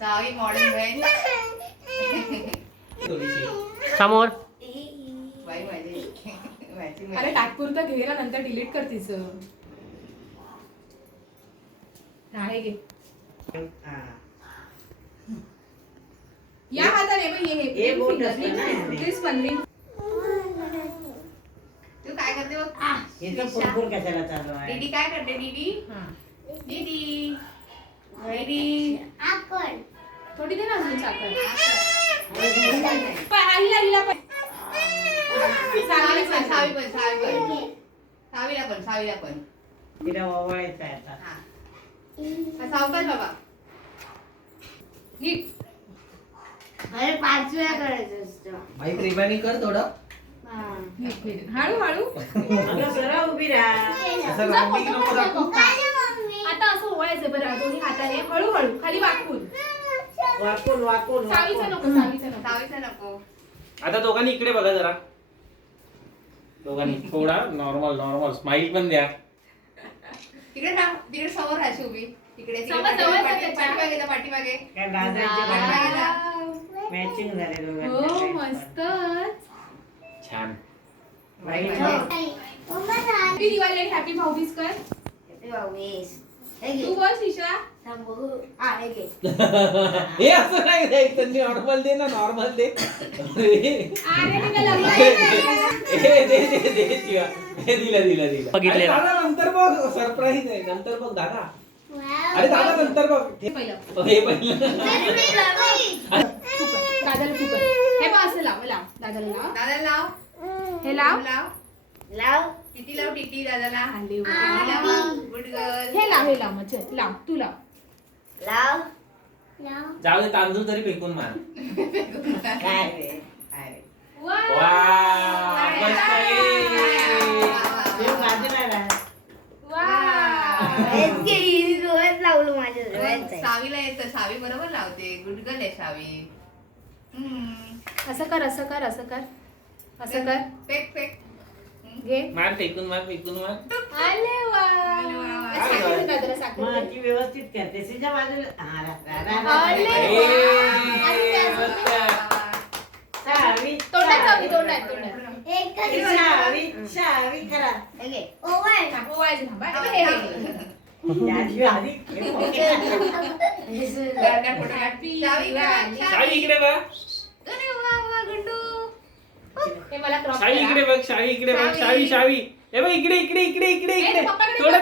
सावी morning आहे समोर. बाई माझी अरे तात्पुरतं घे ना, नंतर डिलीट करतीस. आहे घे. या हाताने मग हे बोट असतं ना. प्लीज पंधरी. तू काय करते बघ? इथं फुटबॉल कशाला चालू आहे? दीदी काय करते? दीदी दीदी दीदी थोडी दे ना अजून साखर. सावीला पण तिला ओवाळायचं आहे आता. सावकाश बाबा. अरे 5 वेळा करायचं असतं. भाई प्रेमाने कर थोडं. हळू हळू. अगं सरळ उभी राहा. असं रांडी नको दाखवू. आता असं ओवायचं बरं, दोन्ही हाताने हळूहळू खाली वाकून. वाकून वाकून सावीचं नको, सावीचं नको. आता दोघांनी इकडे बघा जरा. दोघांनी थोडा नॉर्मल स्माइल पण द्या. तिकडे ना, तिकडे समोर राहायची उभी. तिकडे समोर जवळ जायचं. पाठीमागे काय दादाचे मॅचिंग झाले हो दोघांचे. मस्तच. छान. बाई, हॅपी दिवाळी, हॅपी भाऊबीज कर. तू बोल शिशा. हे असं नाही द्यायचं. नॉर्मल दे ना, नॉर्मल दे. अरे मी लग्न हे दे शिवा. हे दिला बघितले ना. दादा नंतर बघ, सरप्राईज आहे. नंतर बघ दादा. अरे दादा नंतर बघ. पहिलं हे पहिलं. दादाला तू कर. हे बघ असं लाव, दादाला लाव. दादाला लाव. हे लाव. लाव. किती लाव टिटी दादाला? Good girl. हे लाव मग चल लाव, तू लाव. जाऊ दे, तांदूळ तरी फेकून मार. काय रे? वा मस्त आहे. देव बाजूला राहा. लावलं माझ्या. सावीला येतं. सावी बरोबर लावते. गुड गर्ल आहे सावी. असं कर, असं कर, असं कर, असं कर. फेक घे. मार फेकून मार. आले वा. साखर दे दादाला, साखर मग दे. ती व्यवस्थित करते. तिच्या बाजूला हा, रा. आले. सावी, तोंडात जाऊ दे, तोंडात. सावी करा. ओवायचं थांबा. हे, हे. याची आधी शावी इकडे बघ. हे मला क्रॉप शावी इकडे बघ. शावी हे बघ इकडे. थोडं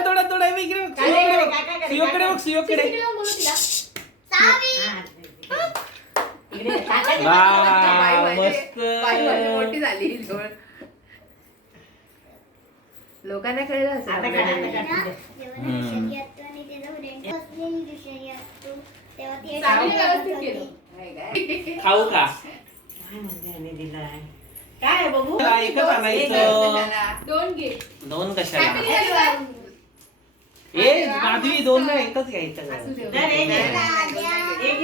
हे बघ इकडे बघ. सिओकडे मस्त. मोठी झाली. लोकांना कळलं असं. खाऊ का? काय म्हणते आणि दिलाय काय बघू एकच आणायचं. दोन घे. दोन कशाला? Happy दिवाळी. ए माधवी, दोन ना एकच घ्यायचं. असू दे. एक